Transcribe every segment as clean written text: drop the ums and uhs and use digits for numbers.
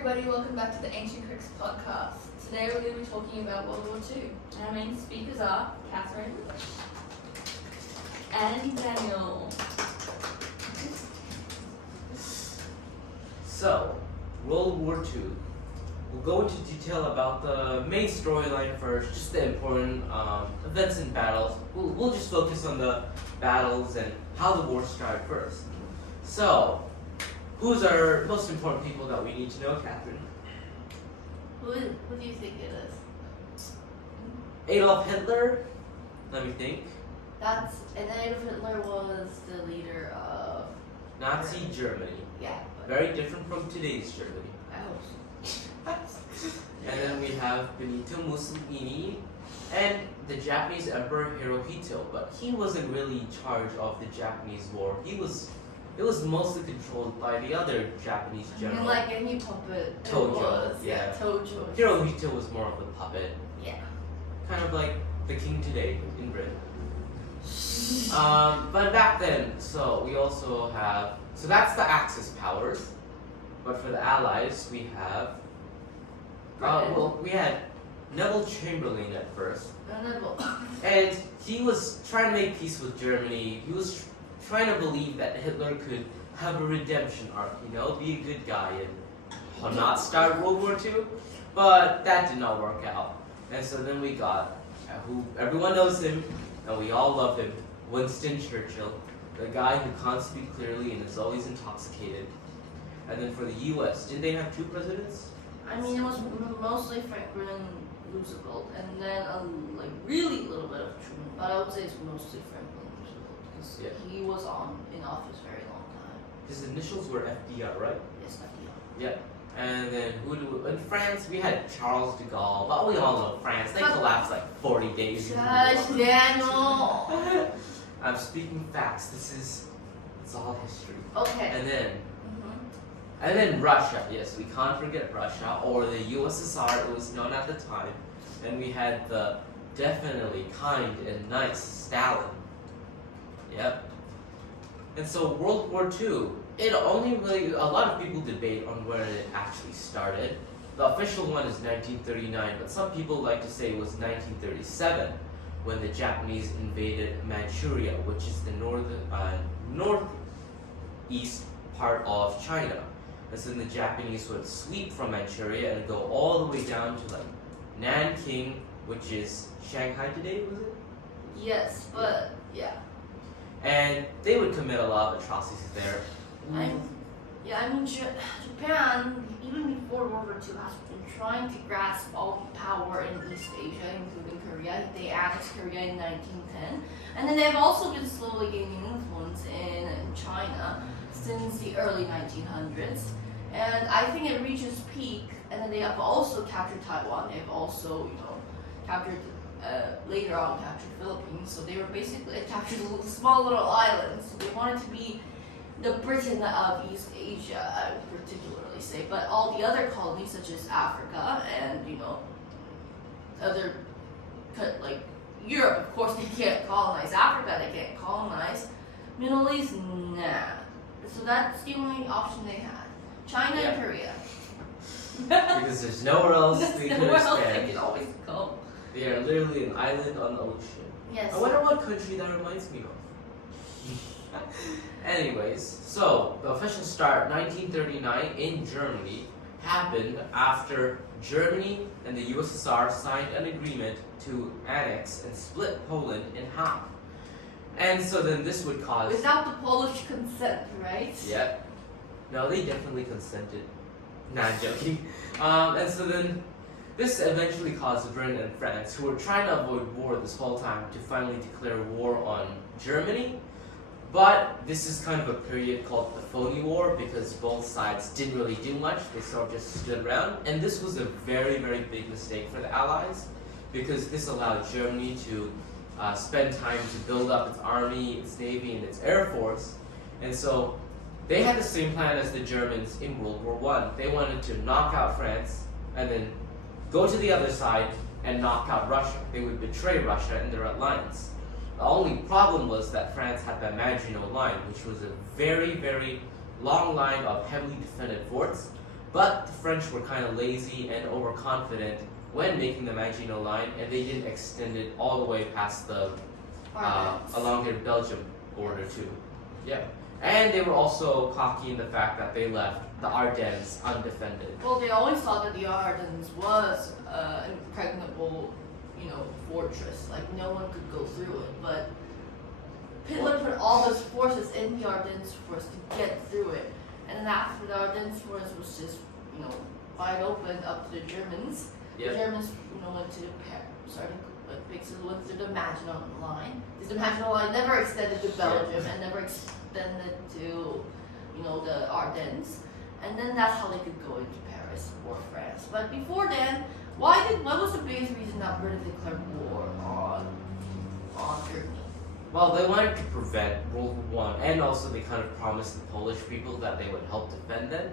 everybody, welcome back to the Ancient Critics podcast. Today we're going to be talking about World War II. And our main speakers are Catherine and Daniel. So, World War II. We'll go into detail about the main storyline first, just the important events and battles. We'll just focus on the battles and how the war started first. So, who's our most important people that we need to know, Catherine? Who do you think it is? Adolf Hitler? Let me think. And Adolf Hitler was the leader of Nazi Germany. Yeah. Very different from today's Germany. I hope so. And then we have Benito Mussolini and the Japanese Emperor Hirohito, but he wasn't really in charge of the Japanese war. It was mostly controlled by the other Japanese general. Like any puppet. Tojo, yeah. Tojo. Hirohito was more of a puppet. Yeah. Kind of like the king today in Britain. But back then, so we also have, so that's the Axis powers. But for the Allies, we have, we had Neville Chamberlain at first. Neville. And he was trying to make peace with Germany. He was trying to believe that Hitler could have a redemption arc, be a good guy and not start World War II. But that did not work out. And so then we got, who everyone knows him, and we all love him, Winston Churchill, the guy who can't speak clearly and is always intoxicated. And then for the U.S., did they have two presidents? I mean, it was mostly Franklin Roosevelt, and then really little bit of Truman, but I would say it's mostly Franklin Roosevelt because he was in office very long time. His initials were FDR, right? Yes, FDR. Yep. And then in France we had Charles de Gaulle, but we all know France. They collapsed like 40 days. Gosh, Daniel. I'm speaking facts. It's all history. Okay. And then Russia. Yes, we can't forget Russia, or the USSR. It was known at the time. And we had the definitely kind and nice Stalin. Yep. And so World War II. It only really, a lot of people debate on where it actually started. The official one is 1939, but some people like to say it was 1937 when the Japanese invaded Manchuria, which is the northeast part of China. And so the Japanese would sweep from Manchuria and go all the way down to like Nanking, which is Shanghai today, was it? Yes, but yeah. And they would commit a lot of atrocities there. Japan, even before World War II, has been trying to grasp all the power in East Asia, including Korea. They annexed Korea in 1910, and then they've also been slowly gaining influence in China since the early 1900s. And I think it reaches peak, and then they have also captured Taiwan. They've also, later on captured Philippines. So they were basically captured small little islands. So they wanted to be the Britain of East Asia, I would particularly say, but all the other colonies such as Africa and other like Europe, of course, they can't colonize Africa. They can't colonize Middle East. Nah. So that's the only option they had: China and Korea. Because there's nowhere else they could expand. They can always go. They are literally an island on the ocean. Yes. I wonder what country that reminds me of. Anyways, so the official start, 1939 in Germany, happened after Germany and the USSR signed an agreement to annex and split Poland in half. And so then this would cause... Without the Polish consent, right? Yep. No, they definitely consented. Nah, I'm joking. And so then this eventually caused Britain and France, who were trying to avoid war this whole time, to finally declare war on Germany. But this is kind of a period called the phony war because both sides didn't really do much. They sort of just stood around. And this was a very, very big mistake for the Allies because this allowed Germany to spend time to build up its army, its navy, and its air force. And so they had the same plan as the Germans in World War I. They wanted to knock out France and then go to the other side and knock out Russia. They would betray Russia in their alliance. The only problem was that France had the Maginot Line, which was a very, very long line of heavily defended forts, But the French were kind of lazy and overconfident when making the Maginot Line, and they didn't extend it all the way past the along their Belgium border too. Yeah. And they were also cocky in the fact that they left the Ardennes undefended. Well, they always thought that the Ardennes was an impregnable, fortress. Like no one could go through it. But Hitler put all those forces in the Ardennes for us to get through it. And then after the Ardennes force was just, wide open up to the Germans. Yep. The Germans, went to basically went through the Maginot Line. Because the Maginot Line never extended to Belgium and never extended to, the Ardennes. And then that's how they could go into Paris or France. But before then, what was the biggest reason that Britain declared war on Germany? Well, they wanted to prevent World War I, and also they kind of promised the Polish people that they would help defend them.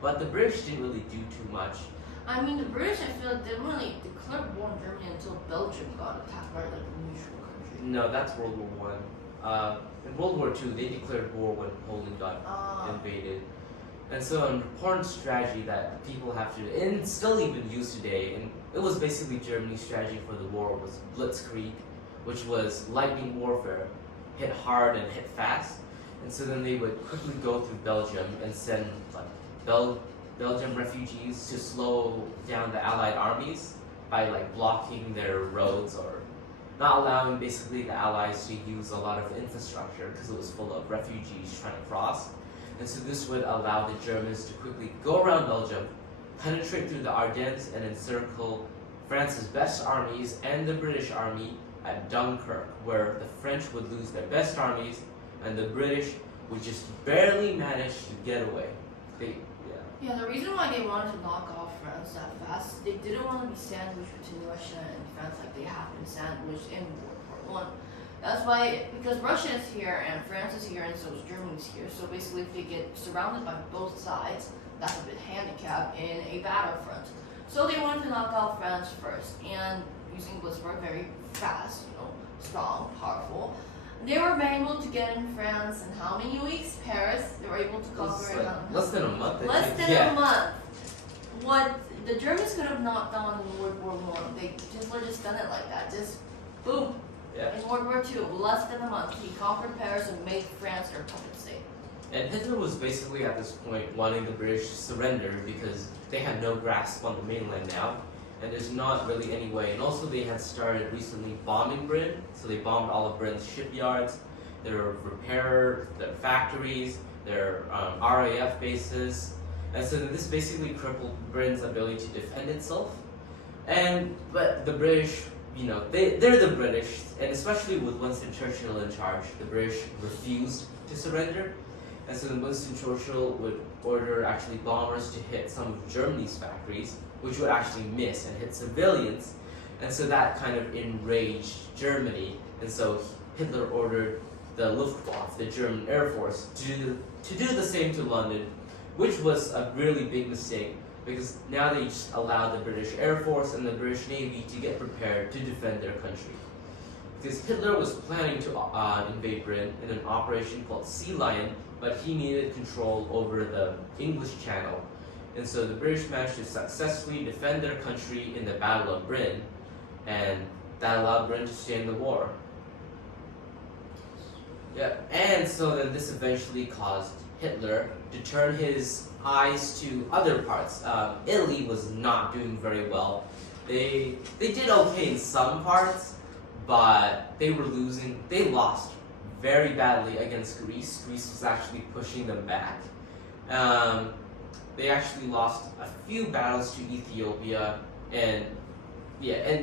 But the British didn't really do too much. I mean, the British, I feel like, didn't really declare war on Germany until Belgium got attacked by like a neutral country. No, that's World War I. In World War II, they declared war when Poland got invaded. And so an important strategy that people have to, and still even used today, and it was basically Germany's strategy for the war, was Blitzkrieg, which was lightning warfare, hit hard and hit fast. And so then they would quickly go through Belgium and send like Belgian refugees to slow down the Allied armies by like blocking their roads or not allowing basically the Allies to use a lot of infrastructure because it was full of refugees trying to cross. And so this would allow the Germans to quickly go around Belgium, penetrate through the Ardennes, and encircle France's best armies and the British army at Dunkirk, where the French would lose their best armies and the British would just barely manage to get away. Yeah, the reason why they wanted to knock off France that fast, they didn't want to be sandwiched between Russia and France like they have been sandwiched in World War I. That's why, because Russia is here and France is here and so is Germany's here. So basically, if they get surrounded by both sides, that's a bit handicapped in a battlefront. So they wanted to knock out France first, and using Blitzkrieg very fast, strong, powerful. They were able to get in France in how many weeks? Paris. They were able to conquer it. Less than a month. Less than a month. What the Germans could have knocked down in World War I, they just done it like that. Just boom. Yeah. In World War II, less than a month, he conquered Paris and made France their puppet state. And Hitler was basically at this point wanting the British to surrender because they had no grasp on the mainland now. And there's not really any way. And also they had started recently bombing Britain. So they bombed all of Britain's shipyards, their repair, their factories, their RAF bases. And so this basically crippled Britain's ability to defend itself. But the British, they're the British, and especially with Winston Churchill in charge, the British refused to surrender. And so then Winston Churchill would order actually bombers to hit some of Germany's factories, which would actually miss and hit civilians. And so that kind of enraged Germany. And so Hitler ordered the Luftwaffe, the German Air Force, to do the same to London, which was a really big mistake because now they just allowed the British Air Force and the British Navy to get prepared to defend their country. Because Hitler was planning to invade Britain in an operation called Sea Lion, but he needed control over the English Channel. And so the British managed to successfully defend their country in the Battle of Britain, and that allowed Britain to stay in the war. Yeah, and so then this eventually caused Hitler to turn his eyes to other parts. Italy was not doing very well. They did okay in some parts, but they were losing. They lost very badly against Greece. Greece was actually pushing them back. They actually lost a few battles to Ethiopia, and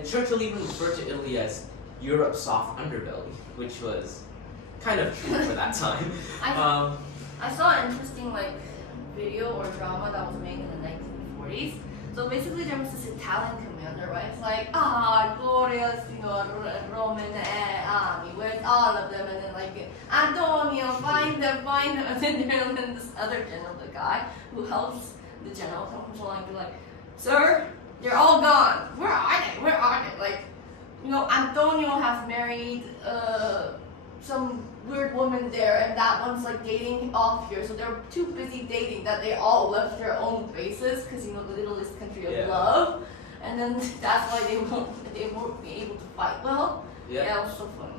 Churchill even referred to Italy as Europe's soft underbelly, which was kind of true for that time. I saw an interesting video or drama that was made in the 1940s. So basically, there was this Italian commander, right? It's like, glorious, Roman army with all of them, and then Antonio, find them, and then this other general, the guy who helps the general come control and be like, sir, they're all gone. Where are they? Antonio has married some weird woman there, and that one's like dating off here. So they're too busy dating that they all left their own bases because the littlest country of Yeah. love, and then that's why they won't be able to fight well. Yeah. Yeah, it was so funny.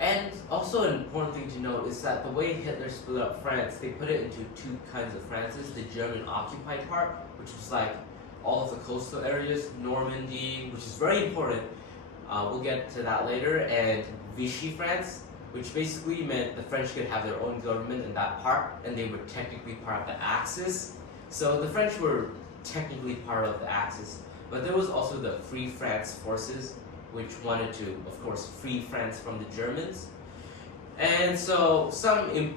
And also an important thing to note is that the way Hitler split up France, they put it into two kinds of Frances: the German occupied part, which was like all of the coastal areas, Normandy, which is very important. We'll get to that later, and Vichy France, which basically meant the French could have their own government in that part, and they were technically part of the Axis. So the French were technically part of the Axis, but there was also the Free France forces, which wanted to, of course, free France from the Germans. And so then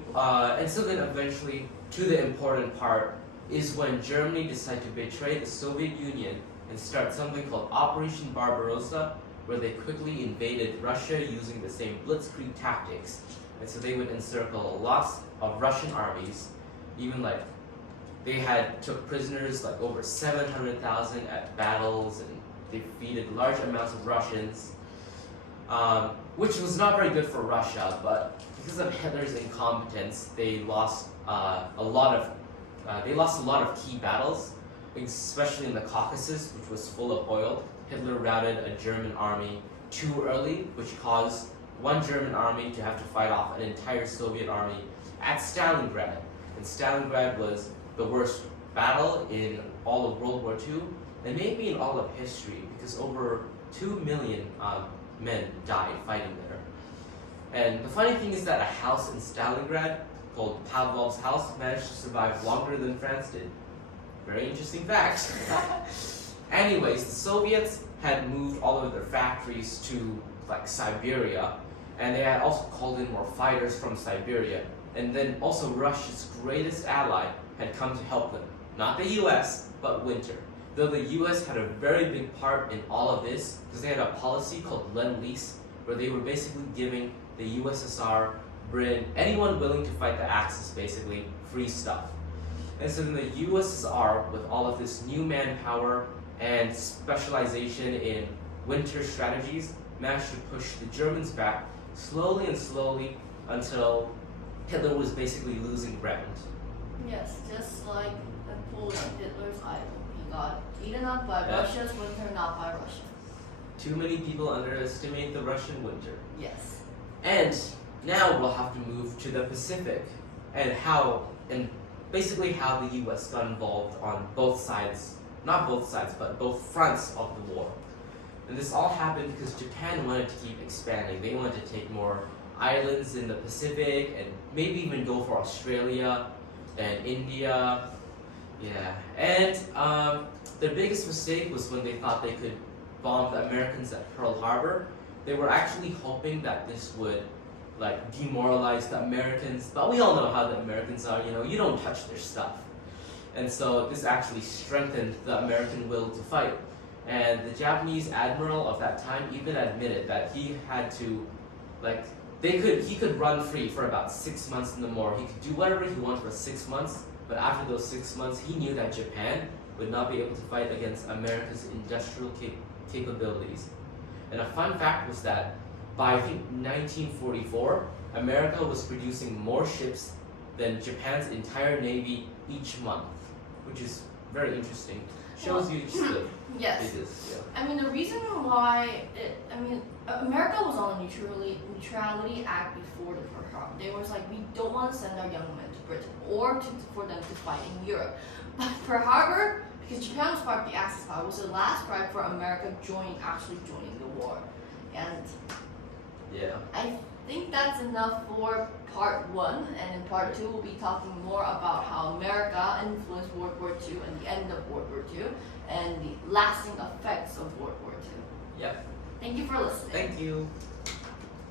eventually to the important part is when Germany decided to betray the Soviet Union and start something called Operation Barbarossa, where they quickly invaded Russia using the same blitzkrieg tactics. And so they would encircle lots of Russian armies, even like they took prisoners like over 700,000 at battles, and defeated large amounts of Russians, which was not very good for Russia. But because of Hitler's incompetence, they lost a lot of key battles, especially in the Caucasus, which was full of oil. Hitler routed a German army too early, which caused one German army to have to fight off an entire Soviet army at Stalingrad. And Stalingrad was the worst battle in all of World War II, and maybe in all of history, because over 2 million men died fighting there. And the funny thing is that a house in Stalingrad called Pavlov's house managed to survive longer than France did. Very interesting fact. Anyways, the Soviets had moved all of their factories to like Siberia, and they had also called in more fighters from Siberia. And then also Russia's greatest ally had come to help them. Not the US, but winter. Though the US had a very big part in all of this, because they had a policy called Lend-Lease, where they were basically giving the USSR, Britain, anyone willing to fight the Axis, basically, free stuff. And so then the USSR, with all of this new manpower and specialization in winter strategies, managed to push the Germans back slowly and slowly until Hitler was basically losing ground. Yes, just like Napoleon, Hitler's idol. He got eaten up by Yeah. Russia's winter, not by Russia. Too many people underestimate the Russian winter. Yes. And now we'll have to move to the Pacific and basically how the US got involved on both sides, not both sides, but both fronts of the war. And this all happened because Japan wanted to keep expanding. They wanted to take more islands in the Pacific and maybe even go for Australia and India. Yeah. And their biggest mistake was when they thought they could bomb the Americans at Pearl Harbor. They were actually hoping that this would like demoralize the Americans, but we all know how the Americans are, you don't touch their stuff. And so this actually strengthened the American will to fight. And the Japanese admiral of that time even admitted that he had to, he could run free for about 6 months and more. He could do whatever he wanted for 6 months, but after those 6 months, he knew that Japan would not be able to fight against America's industrial capabilities. And a fun fact was that by, I think, 1944, America was producing more ships than Japan's entire navy each month, which is very interesting. Shows you just the Yes. biggest, I mean, the reason why America was on a neutrality act before the Pearl Harbor. They was like, we don't want to send our young men to Britain or for them to fight in Europe. But Pearl Harbor, because Japan was part of the Axis power, was the last strike for America actually joining the war. And yeah. I think that's enough for part 1, and in part 2 we'll be talking more about how America influenced World War II and the end of World War II and the lasting effects of World War II. Yep. Thank you for listening. Thank you.